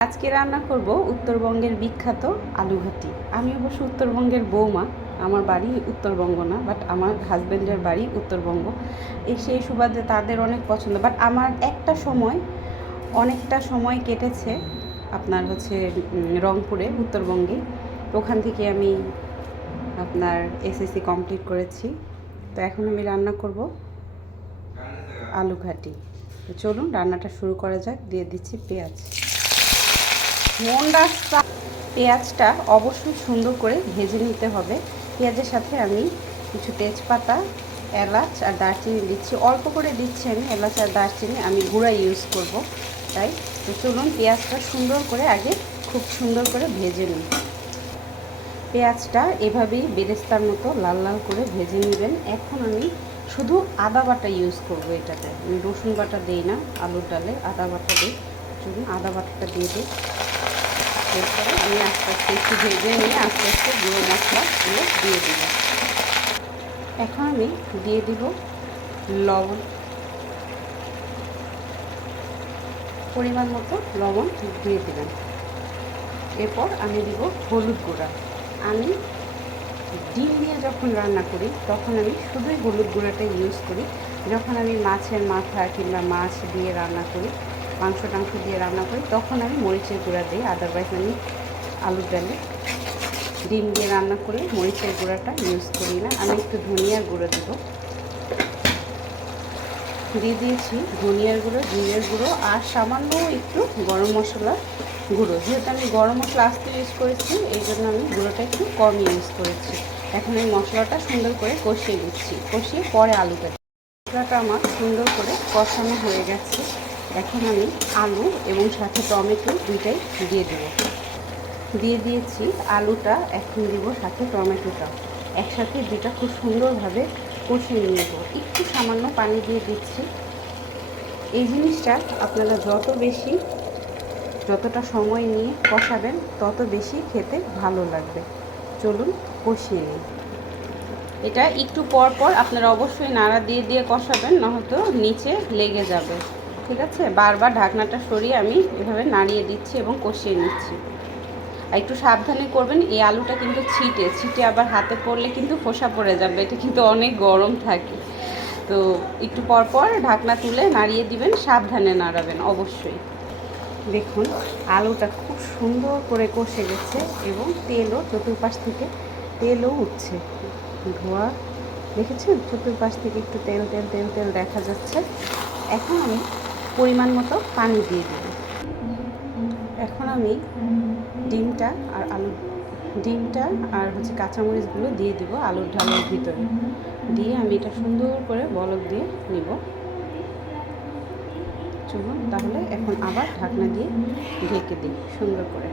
আজকে রান্না করব উত্তরবঙ্গের বিখ্যাত আলুঘাটি। আমি অবশ্য উত্তরবঙ্গের বৌমা, আমার বাড়ি উত্তরবঙ্গ না, বাট আমার হাজব্যান্ডের বাড়ি উত্তরবঙ্গ। সেই সুবাদে তাদের অনেক পছন্দ, বাট আমার অনেকটা সময় কেটেছে আপনার রংপুরে, উত্তরবঙ্গে। ওখান থেকে আমি আপনার এসএসসি কমপ্লিট করেছি। তো এখন আমি রান্না করব আলুঘাটি। তো চলুন রান্নাটা শুরু করা যাক। দিয়ে দিচ্ছি পেঁয়াজ। পেঁয়াজটা অবশ্যই সুন্দর করে ভেজে নিতে হবে। পেঁয়াজের সাথে আমি কিছু তেজপাতা, এলাচ আর দারচিনি দিচ্ছি। অল্প করে দিচ্ছি আমি এলাচ আর দারচিনি, আমি গুঁড়া ইউজ করব তাই। তো চলুন পেঁয়াজটা সুন্দর করে আগে খুব সুন্দর করে ভেজে নিই। পেঁয়াজটা এভাবেই বেরেস্তার মতো লাল লাল করে ভেজে নেবেন। এখন আমি শুধু আদা বাটা ইউজ করব এটাতে, আমি রসুন বাটা দিই না আলুর ডালে, আদা বাটা দিই। চলুন আদা বাটাটা দিয়ে দিই। এরপরে আমি আস্তে আস্তে একটু ভেজে নিয়ে আস্তে আস্তে গুঁড়ো মশলাগুলো দিয়ে দিব। এখন আমি দিয়ে দিব লবণ, পরিমাণ মতো লবণ দিয়ে দিলাম। এরপর আমি দিব হলুদ গুঁড়া। আমি ডিম দিয়ে যখন রান্না করি তখন আমি শুধুই হলুদ গুঁড়াটা ইউজ করি। যখন আমি মাছের মাথা কিংবা মাছ দিয়ে রান্না করি, মাংস টাংস দিয়ে রান্না করি, তখন আমি মরিচের গুঁড়া দিই। আদারওয়াইজ আমি আলুর ডালে ডিম দিয়ে রান্না করলে মরিচের গুঁড়াটা ইউজ করি না। আমি একটু ধনিয়ার গুঁড়ো দেবো, দিয়ে দিয়েছি ধনিয়ার গুঁড়ো, জিরের গুঁড়ো আর সামান্য একটু গরম মশলার গুঁড়ো। যেহেতু আমি গরম মশলা আস্তে ইউজ করেছি, এই জন্য আমি গুঁড়োটা একটু কম ইউজ করেছি। এখন এই মশলাটা সুন্দর করে কষিয়ে দিচ্ছি, কষিয়ে পরে আলুটা। মশলাটা আমার সুন্দর করে কষানো হয়ে গেছে। এখন আমি আলু এবং সাথে টমেটো দুইটাই দিয়ে দেবো। দিয়ে দিয়েছি আলুটা, এখন দিব সাথে টমেটোটা, একসাথে দুটা খুব সুন্দরভাবে কষিয়ে নিয়ে নেব। একটু সামান্য পানি দিয়ে দিচ্ছি। এই জিনিসটা আপনারা যতটা সময় নিয়ে কষাবেন তত বেশি খেতে ভালো লাগবে। চলুন কষিয়ে নিই। এটা একটু পর পর আপনারা অবশ্যই নাড়া দিয়ে দিয়ে কষাবেন, নয়তো নিচে লেগে যাবে। ঠিক আছে, বারবার ঢাকনাটা সরিয়ে আমি এভাবে নাড়িয়ে দিচ্ছি এবং কষিয়ে নিচ্ছি। আর একটু সাবধানে করবেন, এই আলুটা কিন্তু ছিটে আবার হাতে পড়লে কিন্তু ফোসা পড়ে যাবে, এটা কিন্তু অনেক গরম থাকে। তো একটু পর পর ঢাকনা তুলে নাড়িয়ে দিবেন, সাবধানে নাড়াবেন অবশ্যই। দেখুন আলুটা খুব সুন্দর করে কষে গেছে এবং চতুর্পাশ থেকে তেলও উঠছে, ধোয়া দেখেছেন, চতুর্পাশ থেকে একটু তেল তেল তেল তেল দেখা যাচ্ছে। এখন আমি পরিমাণ মতো পানি দিয়ে দেব। এখন আমি ডিমটা আর কাঁচামরিচগুলো দিয়ে দিব আলুর ঢালের ভিতরে, দিয়ে আমি এটা সুন্দর করে বলক দিয়ে নিব। চলুন তাহলে এখন আবার ঢাকনা দিয়ে ঢেকে দিই সুন্দর করে।